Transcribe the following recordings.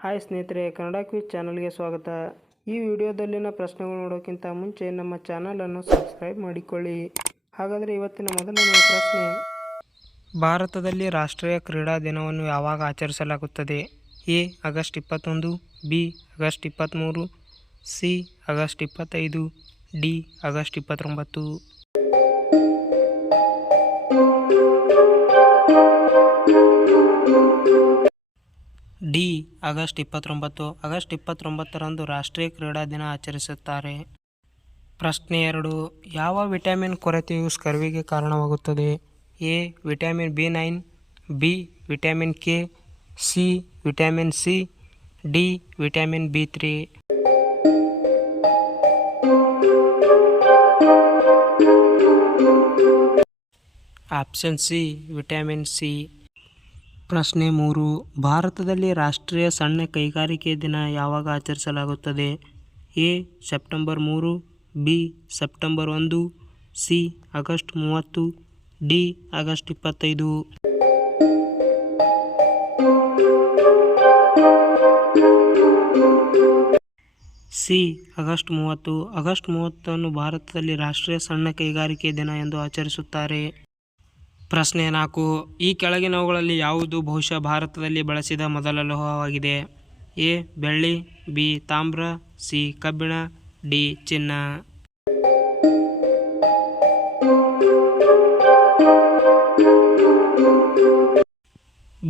Hi ಸ್ನೇಹಿತರೆ, Kannada quiz ಚಾನಲ್ಗೆ ಸ್ವಾಗತ. ಈ ವಿಡಿಯೋದಲ್ಲಿನ ಪ್ರಶ್ನೆಗಳು ನೋಡೋಕ್ಕಿಂತ ಮುಂಚೆ ನಮ್ಮ ಚಾನಲನ್ನು ಸಬ್ಸ್ಕ್ರೈಬ್ ಮಾಡಿಕೊಳ್ಳಿ. ಹಾಗಾದರೆ ಇವತ್ತಿನ ಮೊದಲನೇ ಪ್ರಶ್ನೆ. ಭಾರತದಲ್ಲಿ ರಾಷ್ಟ್ರೀಯ ಕ್ರೀಡಾ ದಿನವನ್ನು ಯಾವಾಗ ಆಚರಿಸಲಾಗುತ್ತದೆ? ಎ, ಆಗಸ್ಟ್ ಇಪ್ಪತ್ತೊಂದು, ಬಿ, ಆಗಸ್ಟ್ ಇಪ್ಪತ್ತ್ಮೂರು ಸಿ, ಆಗಸ್ಟ್ ಇಪ್ಪತ್ತೈದು, ಡಿ, ಆಗಸ್ಟ್ ಇಪ್ಪತ್ತೊಂಬತ್ತು. ಡಿ ಆಗಸ್ಟ್ ಇಪ್ಪತ್ತೊಂಬತ್ತು. ಆಗಸ್ಟ್ ಇಪ್ಪತ್ತೊಂಬತ್ತರಂದು ರಾಷ್ಟ್ರೀಯ ಕ್ರೀಡಾ ದಿನ ಆಚರಿಸುತ್ತಾರೆ. ಪ್ರಶ್ನೆ ಎರಡು, ಯಾವ ವಿಟಮಿನ್ ಕೊರತೆಯು ಸ್ಕರ್ವಿಗೆ ಕಾರಣವಾಗುತ್ತದೆ? A, vitamin B nine, B vitamin K, C vitamin C, D vitamin B three. Option C, vitamin C. ಪ್ರಶ್ನೆ ಮೂರು, ಭಾರತದಲ್ಲಿ ರಾಷ್ಟ್ರೀಯ ಸಣ್ಣ ಕೈಗಾರಿಕೆ ದಿನ ಯಾವಾಗ ಆಚರಿಸಲಾಗುತ್ತದೆ? ಎ, ಸೆಪ್ಟೆಂಬರ್ ಮೂರು, ಬಿ, ಸೆಪ್ಟೆಂಬರ್ ಒಂದು, ಸಿ, ಆಗಸ್ಟ್ ಮೂವತ್ತು, ಡಿ, ಆಗಸ್ಟ್ ಇಪ್ಪತ್ತೈದು. ಸಿ, ಆಗಸ್ಟ್ ಮೂವತ್ತು. ಆಗಸ್ಟ್ ಮೂವತ್ತನ್ನು ಭಾರತದಲ್ಲಿ ರಾಷ್ಟ್ರೀಯ ಸಣ್ಣ ಕೈಗಾರಿಕೆ ದಿನ ಎಂದು ಆಚರಿಸುತ್ತಾರೆ. ಪ್ರಶ್ನೆ ನಾಲ್ಕು, ಈ ಕೆಳಗಿನವುಗಳಲ್ಲಿ ಯಾವುದು ಬಹುಶಃ ಭಾರತದಲ್ಲಿ ಬಳಸಿದ ಮೊದಲ ಲೋಹವಾಗಿದೆ? ಎ, ಬೆಳ್ಳಿ, ಬಿ, ತಾಮ್ರ, ಸಿ, ಕಬ್ಬಿಣ, ಡಿ, ಚಿನ್ನ.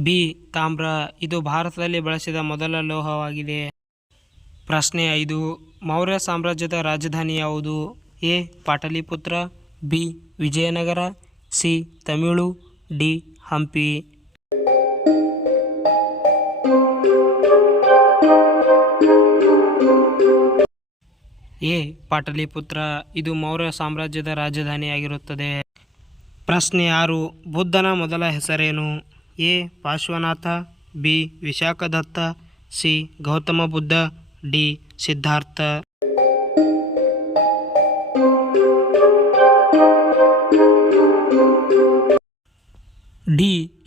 ಬಿ, ತಾಮ್ರ, ಇದು ಭಾರತದಲ್ಲಿ ಬಳಸಿದ ಮೊದಲ ಲೋಹವಾಗಿದೆ. ಪ್ರಶ್ನೆ ಐದು, ಮೌರ್ಯ ಸಾಮ್ರಾಜ್ಯದ ರಾಜಧಾನಿ ಯಾವುದು? A, Pataliputra, B, Vijayanagara C Tamil D Hampi. A Pataliputra, ಇದು ಮೌರ್ಯ ಸಾಮ್ರಾಜ್ಯದ ರಾಜಧಾನಿಯಾಗಿರುತ್ತದೆ. ಪ್ರಶ್ನೆ ಆರು, ಬುದ್ಧನ ಮೊದಲ ಹೆಸರೇನು? A Parshvanatha, B Vishakhadatta, C Gautama Buddha D Siddhartha.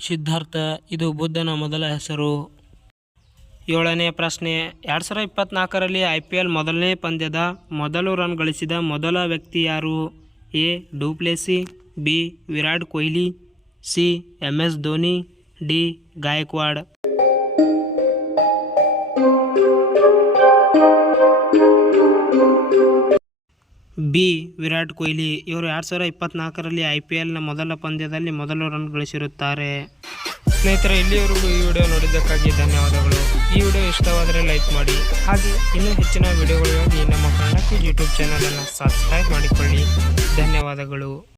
Siddhartha, ಇದು ಬುದ್ಧನ ಮೊದಲ ಹೆಸರು. ಏಳನೇ ಪ್ರಶ್ನೆ, ಎರಡು ಸಾವಿರದ ಇಪ್ಪತ್ತ್ನಾಲ್ಕರಲ್ಲಿ ಐ ಪಿ ಎಲ್ ಮೊದಲನೇ ಪಂದ್ಯದ ಮೊದಲು ರನ್ ಗಳಿಸಿದ ಮೊದಲ ವ್ಯಕ್ತಿ ಯಾರು? A. Du Plessis, B. Virat Kohli, C. M S. Dhoni, D. Gaikwad. B. Virat Kohli ಇವರು ಎರಡು ಸಾವಿರ ಇಪ್ಪತ್ನಾಲ್ಕರಲ್ಲಿ ಐ ಪಿ ಎಲ್ನ ಮೊದಲ ಪಂದ್ಯದಲ್ಲಿ ಮೊದಲು ರನ್ ಗಳಿಸಿರುತ್ತಾರೆ. ಸ್ನೇಹಿತರೆ ಇಲ್ಲಿಯವರೆಗೂ ಈ ವಿಡಿಯೋ ನೋಡಿದ್ದಕ್ಕಾಗಿ ಧನ್ಯವಾದಗಳು. ಈ ವಿಡಿಯೋ ಇಷ್ಟವಾದರೆ ಲೈಕ್ ಮಾಡಿ. ಹಾಗೆ ಇನ್ನೂ ಹೆಚ್ಚಿನ ವಿಡಿಯೋಗಳಿಗಾಗಿ ನಮ್ಮ ಕಾರಣಕ್ಕೆ ಯೂಟ್ಯೂಬ್ ಚಾನಲನ್ನು ಸಬ್ಸ್ಕ್ರೈಬ್ ಮಾಡಿಕೊಳ್ಳಿ. ಧನ್ಯವಾದಗಳು.